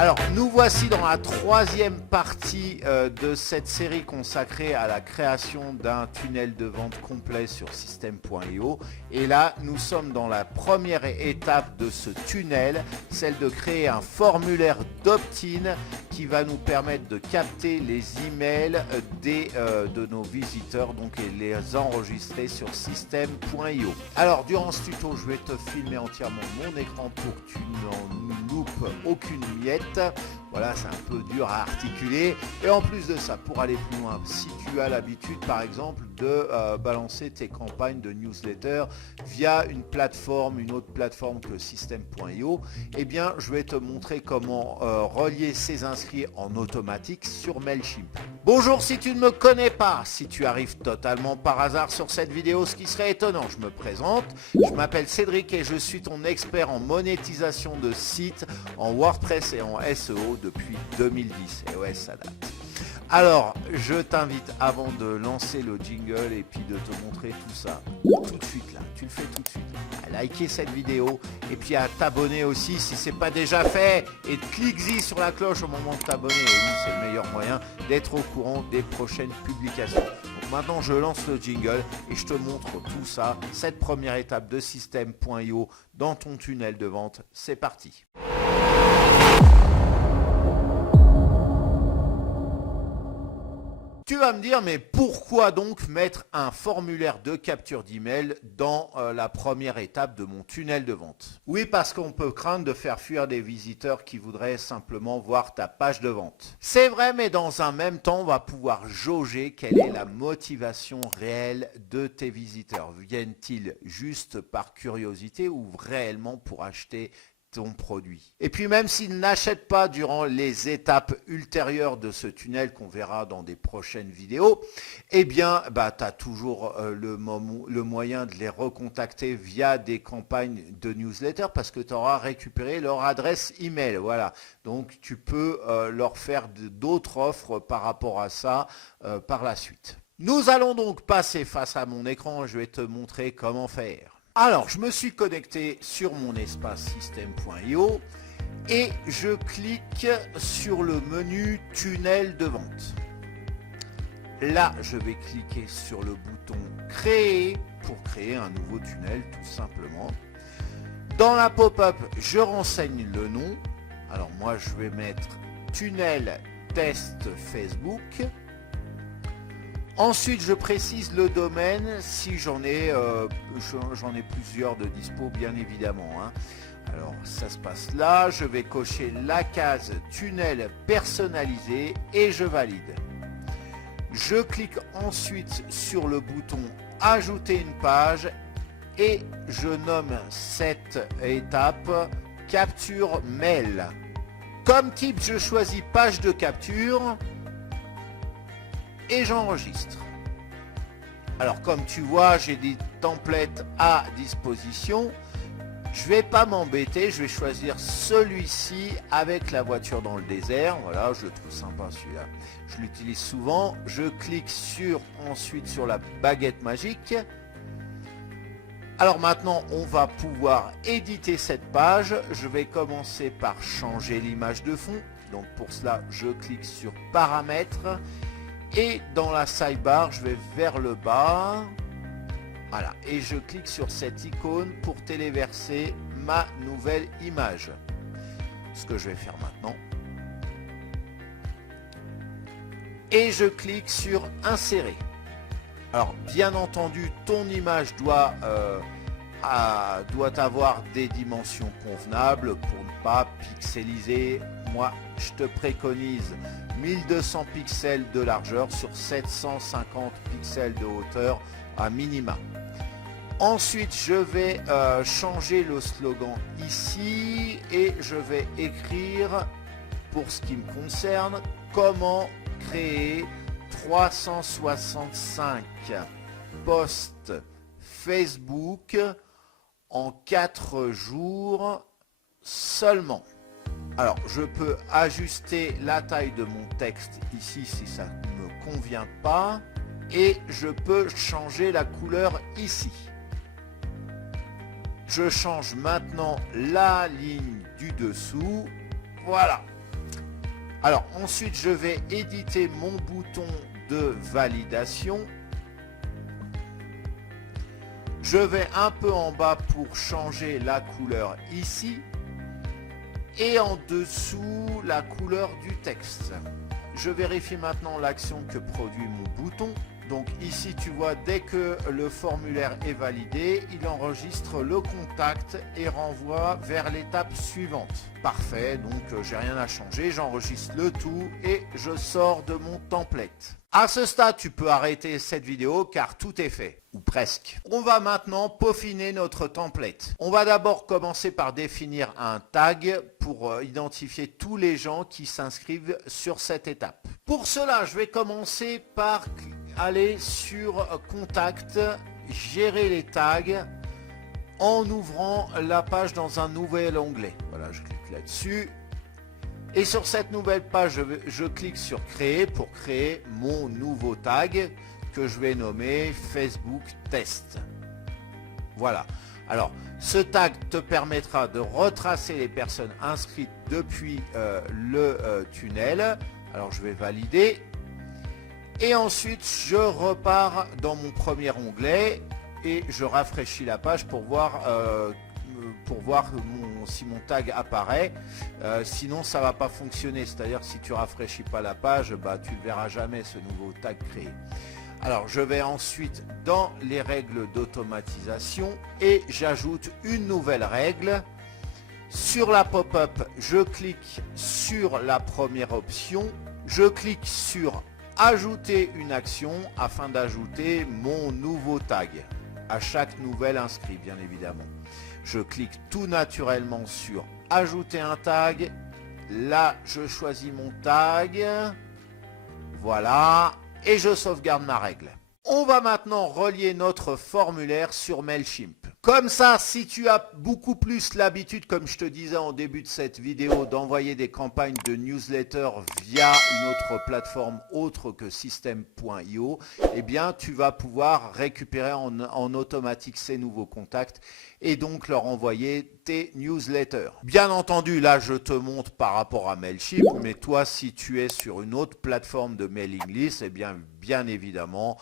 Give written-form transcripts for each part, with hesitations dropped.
Alors, nous voici dans la troisième partie de cette série consacrée à la création d'un tunnel de vente complet sur Systeme.io. Et là, nous sommes dans la première étape de ce tunnel, celle de créer un formulaire d'opt-in qui va nous permettre de capter les emails de nos visiteurs donc, et les enregistrer sur Systeme.io. Alors, durant ce tuto, je vais te filmer entièrement mon écran pour que tu n'en loupes aucune miette. Voilà, c'est un peu dur à articuler. Et en plus de ça, pour aller plus loin, si tu as l'habitude par exemple de balancer tes campagnes de newsletter via une autre plateforme que Systeme.io, eh bien je vais te montrer comment relier ces inscrits en automatique sur Mailchimp. Bonjour, si tu ne me connais pas, si tu arrives totalement par hasard sur cette vidéo, ce qui serait étonnant, je me présente, je m'appelle Cédric et je suis ton expert en monétisation de sites, en WordPress et en SEO depuis 2010. Et ouais, ça date. Alors, je t'invite avant de lancer le jingle et puis de te montrer tout ça, tout de suite là, tu le fais tout de suite, à liker cette vidéo et puis à t'abonner aussi si ce n'est pas déjà fait et clique-y sur la cloche au moment de t'abonner. Oui, c'est le meilleur moyen d'être au courant des prochaines publications. Donc maintenant, je lance le jingle et je te montre tout ça, cette première étape de Systeme.io dans ton tunnel de vente. C'est parti. Tu vas me dire, mais pourquoi donc mettre un formulaire de capture d'email dans la première étape de mon tunnel de vente? Oui, parce qu'on peut craindre de faire fuir des visiteurs qui voudraient simplement voir ta page de vente. C'est vrai, mais dans un même temps, on va pouvoir jauger quelle est la motivation réelle de tes visiteurs. Viennent-ils juste par curiosité ou réellement pour acheter ton produit? Et puis même s'ils n'achètent pas durant les étapes ultérieures de ce tunnel qu'on verra dans des prochaines vidéos, eh bien tu as toujours le moyen de les recontacter via des campagnes de newsletter parce que tu auras récupéré leur adresse email. Voilà, donc tu peux leur faire d'autres offres par rapport à ça par la suite. Nous allons donc passer face à mon écran, je vais te montrer comment faire. Alors, je me suis connecté sur mon espace Systeme.io et je clique sur le menu tunnel de vente. Là, je vais cliquer sur le bouton créer pour créer un nouveau tunnel tout simplement. Dans la pop-up, je renseigne le nom. Alors moi, je vais mettre tunnel test Facebook. Ensuite, je précise le domaine si j'en ai plusieurs de dispo, bien évidemment. Alors, ça se passe là. Je vais cocher la case tunnel personnalisé et je valide. Je clique ensuite sur le bouton ajouter une page et je nomme cette étape capture mail. Comme type, je choisis page de capture. Et j'enregistre. Alors comme tu vois, j'ai des templates à disposition. Je ne vais pas m'embêter, je vais choisir celui-ci avec la voiture dans le désert. Voilà, je le trouve sympa celui-là. Je l'utilise souvent. Je clique ensuite sur la baguette magique. Alors maintenant, on va pouvoir éditer cette page. Je vais commencer par changer l'image de fond. Donc pour cela, je clique sur paramètres. Et dans la sidebar, je vais vers le bas. Voilà. Et je clique sur cette icône pour téléverser ma nouvelle image. Ce que je vais faire maintenant. Et je clique sur insérer. Alors, bien entendu, ton image doit avoir des dimensions convenables pour ne pas pixeliser. Moi, je te préconise 1200 pixels de largeur sur 750 pixels de hauteur à minima. Ensuite, je vais changer le slogan ici et je vais écrire, pour ce qui me concerne, comment créer 365 posts Facebook en 4 jours seulement. Alors, je peux ajuster la taille de mon texte ici si ça ne me convient pas. Et je peux changer la couleur ici. Je change maintenant la ligne du dessous. Voilà. Alors ensuite, je vais éditer mon bouton de validation. Je vais un peu en bas pour changer la couleur ici. Et en dessous, la couleur du texte. Je vérifie maintenant l'action que produit mon bouton. Donc ici, tu vois, dès que le formulaire est validé, il enregistre le contact et renvoie vers l'étape suivante. Parfait, donc j'ai rien à changer, j'enregistre le tout et je sors de mon template. À ce stade, tu peux arrêter cette vidéo car tout est fait, ou presque. On va maintenant peaufiner notre template. On va d'abord commencer par définir un tag pour identifier tous les gens qui s'inscrivent sur cette étape. Pour cela, je vais commencer par aller sur Contact, gérer les tags en ouvrant la page dans un nouvel onglet. Voilà, je clique là-dessus. Et sur cette nouvelle page, je clique sur Créer pour créer mon nouveau tag que je vais nommer Facebook Test. Voilà. Alors, ce tag te permettra de retracer les personnes inscrites depuis le tunnel. Alors, je vais valider. Et ensuite, je repars dans mon premier onglet et je rafraîchis la page pour voir si mon tag apparaît. Sinon, ça ne va pas fonctionner. C'est-à-dire, si tu ne rafraîchis pas la page, tu ne verras jamais ce nouveau tag créé. Alors, je vais ensuite dans les règles d'automatisation et j'ajoute une nouvelle règle. Sur la pop-up, je clique sur la première option. Je clique sur ajouter une action afin d'ajouter mon nouveau tag à chaque nouvel inscrit, bien évidemment. Je clique tout naturellement sur ajouter un tag. Là, je choisis mon tag. Voilà. Et je sauvegarde ma règle. On va maintenant relier notre formulaire sur Mailchimp. Comme ça, si tu as beaucoup plus l'habitude, comme je te disais en début de cette vidéo, d'envoyer des campagnes de newsletter via une autre plateforme autre que System.io, eh bien, tu vas pouvoir récupérer en automatique ces nouveaux contacts et donc leur envoyer tes newsletters. Bien entendu, là, je te montre par rapport à Mailchimp, mais toi, si tu es sur une autre plateforme de mailing list, eh bien évidemment,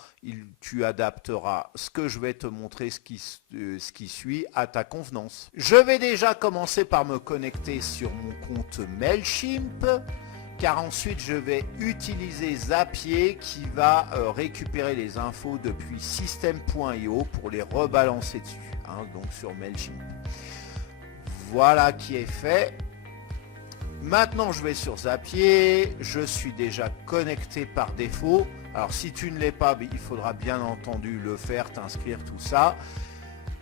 tu adapteras ce que je vais te montrer, ce qui suit, à ta convenance. Je vais déjà commencer par me connecter sur mon compte Mailchimp, car ensuite je vais utiliser Zapier qui va récupérer les infos depuis System.io pour les rebalancer dessus, donc sur Mailchimp. Voilà qui est fait. Maintenant, je vais sur Zapier. Je suis déjà connecté par défaut. Alors, si tu ne l'es pas, il faudra bien entendu le faire, t'inscrire, tout ça.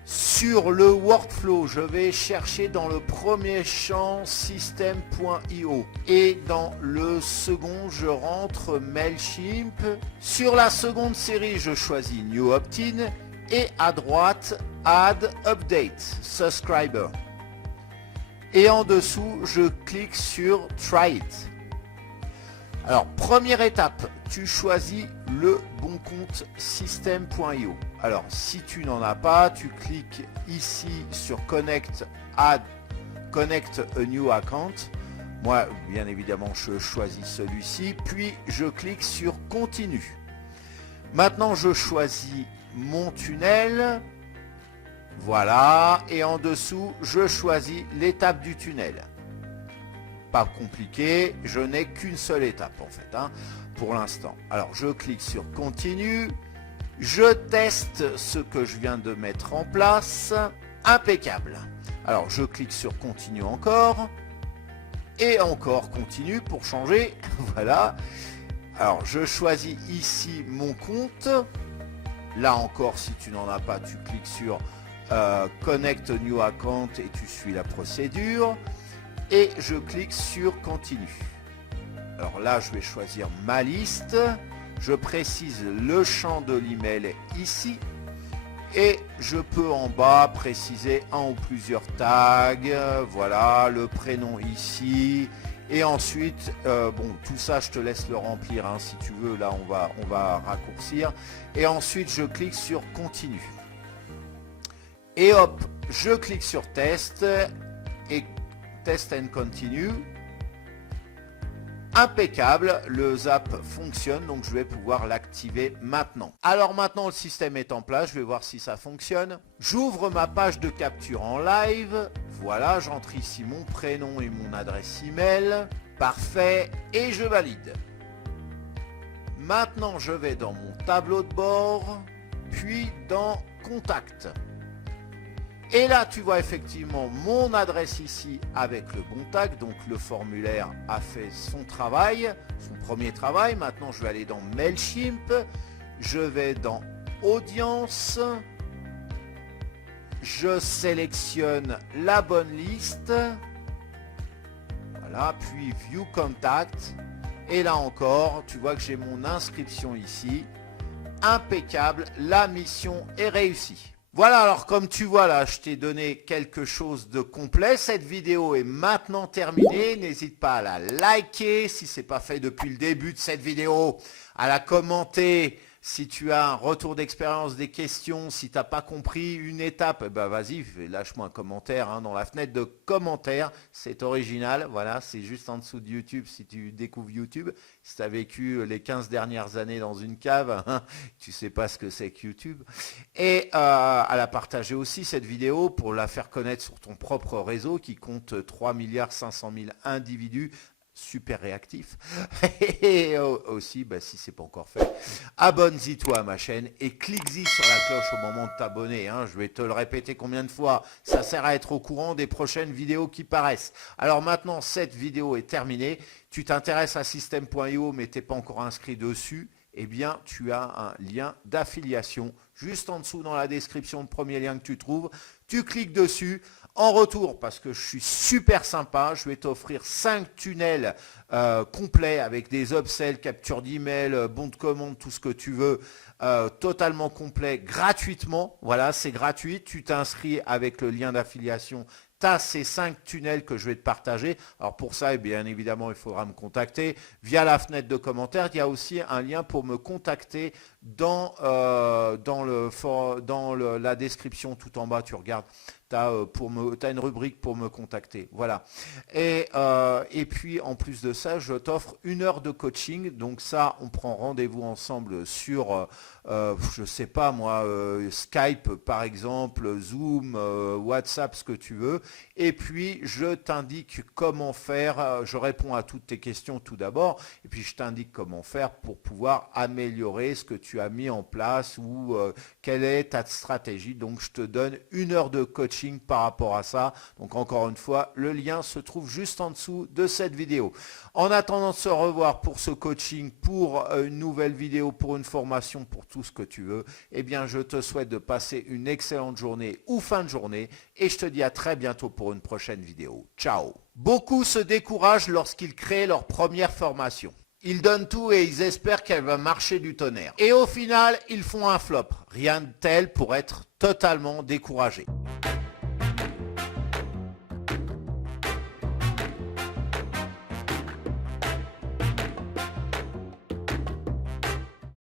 Sur le workflow, je vais chercher dans le premier champ System.io. Et dans le second, je rentre Mailchimp. Sur la seconde série, je choisis New Opt-in. Et à droite, Add Update Subscriber. Et en dessous, je clique sur Try It. Alors, première étape, tu choisis le bon compte System.io. Alors, si tu n'en as pas, tu cliques ici sur Connect, Add, Connect a New Account. Moi, bien évidemment, je choisis celui-ci. Puis, je clique sur Continue. Maintenant, je choisis mon tunnel. Voilà, et en dessous, je choisis l'étape du tunnel. Pas compliqué, je n'ai qu'une seule étape en fait, pour l'instant. Alors, je clique sur Continue, je teste ce que je viens de mettre en place. Impeccable. Alors, je clique sur Continue encore, et encore Continue pour changer, voilà. Alors, je choisis ici mon compte. Là encore, si tu n'en as pas, tu cliques sur Connect a New Account et tu suis la procédure et je clique sur Continue. Alors là, je vais choisir ma liste, je précise le champ de l'email ici et je peux en bas préciser un ou plusieurs tags, voilà, le prénom ici. Et ensuite, tout ça, je te laisse le remplir si tu veux. Là, on va raccourcir. Et ensuite, je clique sur Continue. Et hop, je clique sur Test et Test and Continue. Impeccable, le zap fonctionne, donc je vais pouvoir l'activer maintenant. Alors maintenant le système est en place, je vais voir si ça fonctionne. J'ouvre ma page de capture en live. Voilà, j'entre ici mon prénom et mon adresse email. Parfait, et je valide. Maintenant je vais dans mon tableau de bord, puis dans Contact. Et là, tu vois effectivement mon adresse ici avec le bon tag. Donc le formulaire a fait son travail, son premier travail. Maintenant, je vais aller dans Mailchimp. Je vais dans Audience. Je sélectionne la bonne liste. Voilà, puis View Contact. Et là encore, tu vois que j'ai mon inscription ici. Impeccable, la mission est réussie. Voilà, alors comme tu vois là, je t'ai donné quelque chose de complet. Cette vidéo est maintenant terminée. N'hésite pas à la liker si ce n'est pas fait depuis le début de cette vidéo, à la commenter. Si tu as un retour d'expérience, des questions, si tu n'as pas compris une étape, eh ben vas-y, lâche-moi un commentaire dans la fenêtre de commentaires. C'est original, voilà, c'est juste en dessous de YouTube si tu découvres YouTube. Si tu as vécu les 15 dernières années dans une cave, tu sais pas ce que c'est que YouTube. Et à la partager aussi cette vidéo pour la faire connaître sur ton propre réseau qui compte 3 500 000 individus. Super réactif. Et aussi, si c'est pas encore fait, abonne-toi à ma chaîne et clique-y sur la cloche au moment de t'abonner. Je vais te le répéter combien de fois. Ça sert à être au courant des prochaines vidéos qui paraissent. Alors maintenant, cette vidéo est terminée. Tu t'intéresses à System.io mais tu n'es pas encore inscrit dessus. Eh bien, tu as un lien d'affiliation juste en dessous dans la description, le premier lien que tu trouves. Tu cliques dessus. En retour, parce que je suis super sympa, je vais t'offrir 5 tunnels complets avec des upsells, capture d'email, bon de commande, tout ce que tu veux, totalement complet, gratuitement. Voilà, c'est gratuit. Tu t'inscris avec le lien d'affiliation. Tu as ces 5 tunnels que je vais te partager. Alors pour ça, bien évidemment, il faudra me contacter via la fenêtre de commentaires. Il y a aussi un lien pour me contacter dans la description tout en bas. Tu regardes. Tu as une rubrique pour me contacter. Voilà. Et puis, en plus de ça, je t'offre 1 heure de coaching. Donc ça, on prend rendez-vous ensemble sur, je sais pas moi, Skype par exemple, Zoom, WhatsApp, ce que tu veux. Et puis, je t'indique comment faire. Je réponds à toutes tes questions tout d'abord. Et puis, je t'indique comment faire pour pouvoir améliorer ce que tu as mis en place ou quelle est ta stratégie. Donc, je te donne 1 heure de coaching par rapport à ça. Donc encore une fois, le lien se trouve juste en dessous de cette vidéo. En attendant de se revoir pour ce coaching, pour une nouvelle vidéo, pour une formation, pour tout ce que tu veux, eh bien je te souhaite de passer une excellente journée ou fin de journée et je te dis à très bientôt pour une prochaine vidéo. Ciao. Beaucoup se découragent lorsqu'ils créent leur première formation. Ils donnent tout et ils espèrent qu'elle va marcher du tonnerre. Et au final, ils font un flop. Rien de tel pour être totalement découragé.